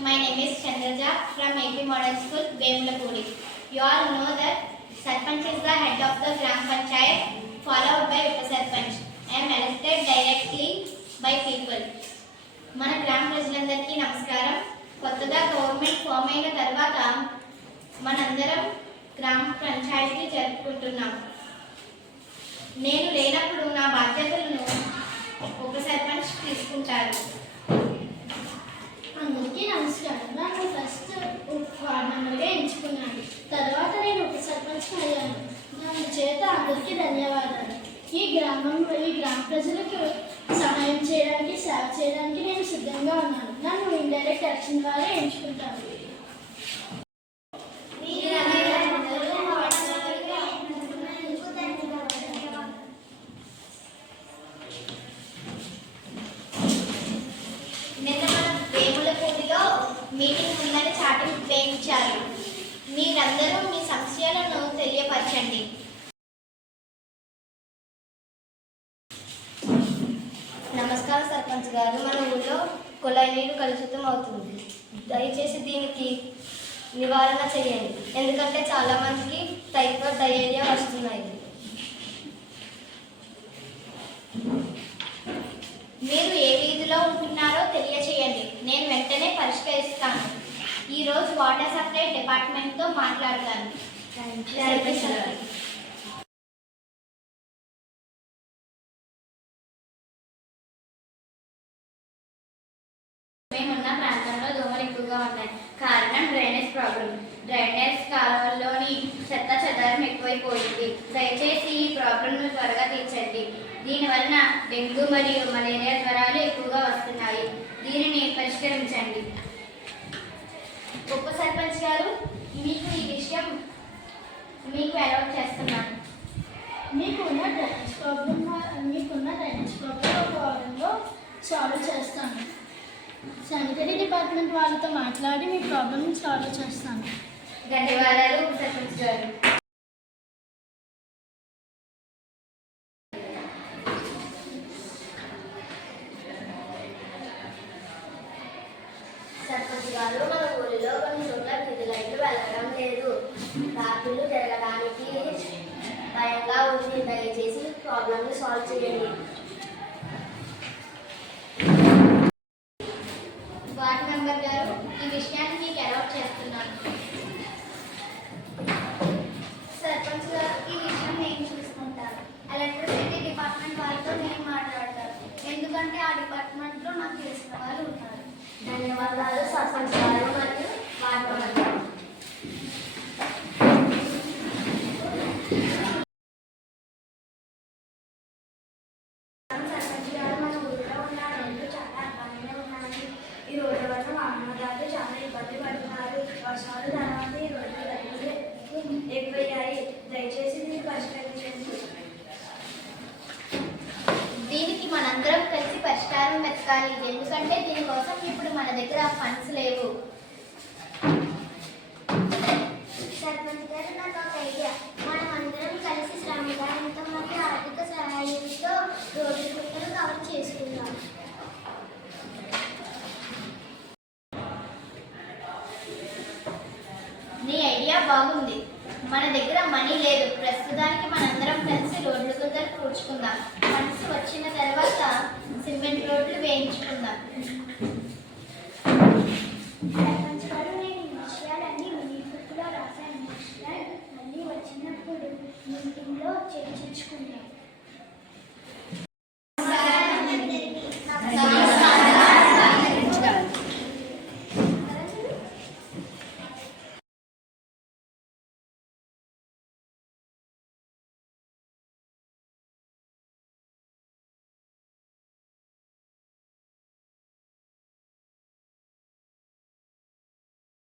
My name is Chandraja from AP Model School, Vemulapudi. You all know that Sarpanch is the head of the Gram Panchayat, followed by Upa Sarpanch. I am elected directly by people. మన గ్రామ ప్రజలందరికీ నమస్కారం. కొత్తగా government form అయిన తర్వాత మనందరం గ్రామ పంచాయతీ జరుపుకుంటున్నాం. నేను లేనప్పుడు నా బాధ్యతలను ఉప సర్పంచ్ తీసుకుంటారు. అందరికీ నమస్కారం. నాకు ఫస్ట్ వార్డ్ మెంబర్గా ఎంచుకున్నాను. తర్వాత నేను ఉప సర్పంచ్ అయ్యాను. దాని చేత అందరికీ ధన్యవాదాలు. ఈ గ్రామ ప్రజలకు సహాయం చేయడానికి, సేవ చేయడానికి నేను సిద్ధంగా ఉన్నాను. నన్ను ఇండైరెక్ట్ ఎలక్షన్ ద్వారా ఎంచుకుంటాను. మీటింగ్ ఉందని చాటింగ్ వేయించారు. మీరందరూ మీ సమస్యలను తెలియపరచండి. నమస్కారం సర్పంచ్ గారు. మన ఊళ్ళో కుళాయి నీరు కలుషితం అవుతుంది. దయచేసి దీనికి నివారణ చేయండి. ఎందుకంటే చాలామందికి టైఫాయిడ్, డయేరియా వస్తున్నాయి. మీరు ఏ వీధిలో ఉంటున్నారో తెలియచేయండి. నేను వెంటనే పరిష్కరిస్తాను. ఈరోజు వాటర్ సప్లై డిపార్ట్మెంట్తో మాట్లాడతాను. మేమున్న ప్రాంతంలో దోమలు ఎక్కువగా ఉన్నాయి. కారణం డ్రైనేజ్ ప్రాబ్లం. డ్రైనేజ్ కాలువల్లోని చెత్త చెదారం ఎక్కువైపోయింది. దయచేసి ఈ ప్రాబ్లంను త్వరగా తీర్చండి. దీనివలన డెంగ్యూ మరియు మలేరియా జ్వరాలు ఎక్కువగా వస్తున్నాయి. దీనిని పరిష్కరించండి. ఉప సర్పంచ్ గారు, మీకు ఈ విషయం అలాట్ చేస్తున్నాను. మీకున్న డ్రైనేజ్ ప్రాబ్లం ఒక వారంలో సాల్వ్ చేస్తాను. శానిటరీ డిపార్ట్మెంట్ వాళ్ళతో మాట్లాడి మీ ప్రాబ్లమ్ని సాల్వ్ చేస్తాను. ధన్యవాదాలు ఉప సర్పంచ్ గారు. సర్పంచ్ గారు, మన ఊరిలో కొన్ని చోట్ల వీధి లైట్లు వెళ్ళడం లేదు. రాత్రులు జరగడానికి భయంగా ఉంది. దయచేసి ప్రాబ్లమ్ని సాల్వ్ చేయండి. వార్డ్ మెంబర్ గారు, ఈ విషయాన్ని మీకు అలాట్ చేస్తున్నాను. సర్పంచ్ గారు, ఈ విషయం నేను చూసుకుంటాను. ఎలక్ట్రిసిటీ డిపార్ట్మెంట్ వాళ్ళతో నేను మాట్లాడతాను. ఎందుకంటే ఆ డిపార్ట్మెంట్లో నాకు తెలిసిన వాళ్ళు ఉన్నారు. ధన్యవాదాలు సర్పంచ్ గారు మరియు వార్డ్ మెంబర్ గారు. సర్పంచ్ గారు, మన ఊరిలో ఉన్న రోడ్లు చాలా అద్భుతంగా ఉన్నాయి. ఈ రోడ్ల వల్ల వాహనదారులు చాలా ఇబ్బంది పడుతున్నారు. వర్షాలు తర్వాత ఈ రోడ్లు ఎక్కువయ్యాయి. దయచేసి దీన్ని పరిష్కరించండి. దీనికి మనందరం కలిసి పరిష్కారం వెతకాలి. ఎందుకంటే దీనికోసం ఇప్పుడు మన దగ్గర ఫండ్స్ లేవు. సర్పంచ్ గారు, నాకు ఒక ఐడియా. మనం అందరం కలిసి శ్రమదానంతో మరియు ఆర్థిక సహాయంతో రోడ్డు గుంటలు కవర్ చేసుకుందాం. నీ ఐడియా బాగుంది. మన దగ్గర మనీ లేదు. ప్రస్తుతానికి మనందరం కలిసి రోడ్లు గుంతలు పూడ్చుకుందాం. ఫండ్స్ వచ్చిన తర్వాత సిమెంట్ రోడ్లు వేయించుకుందాం.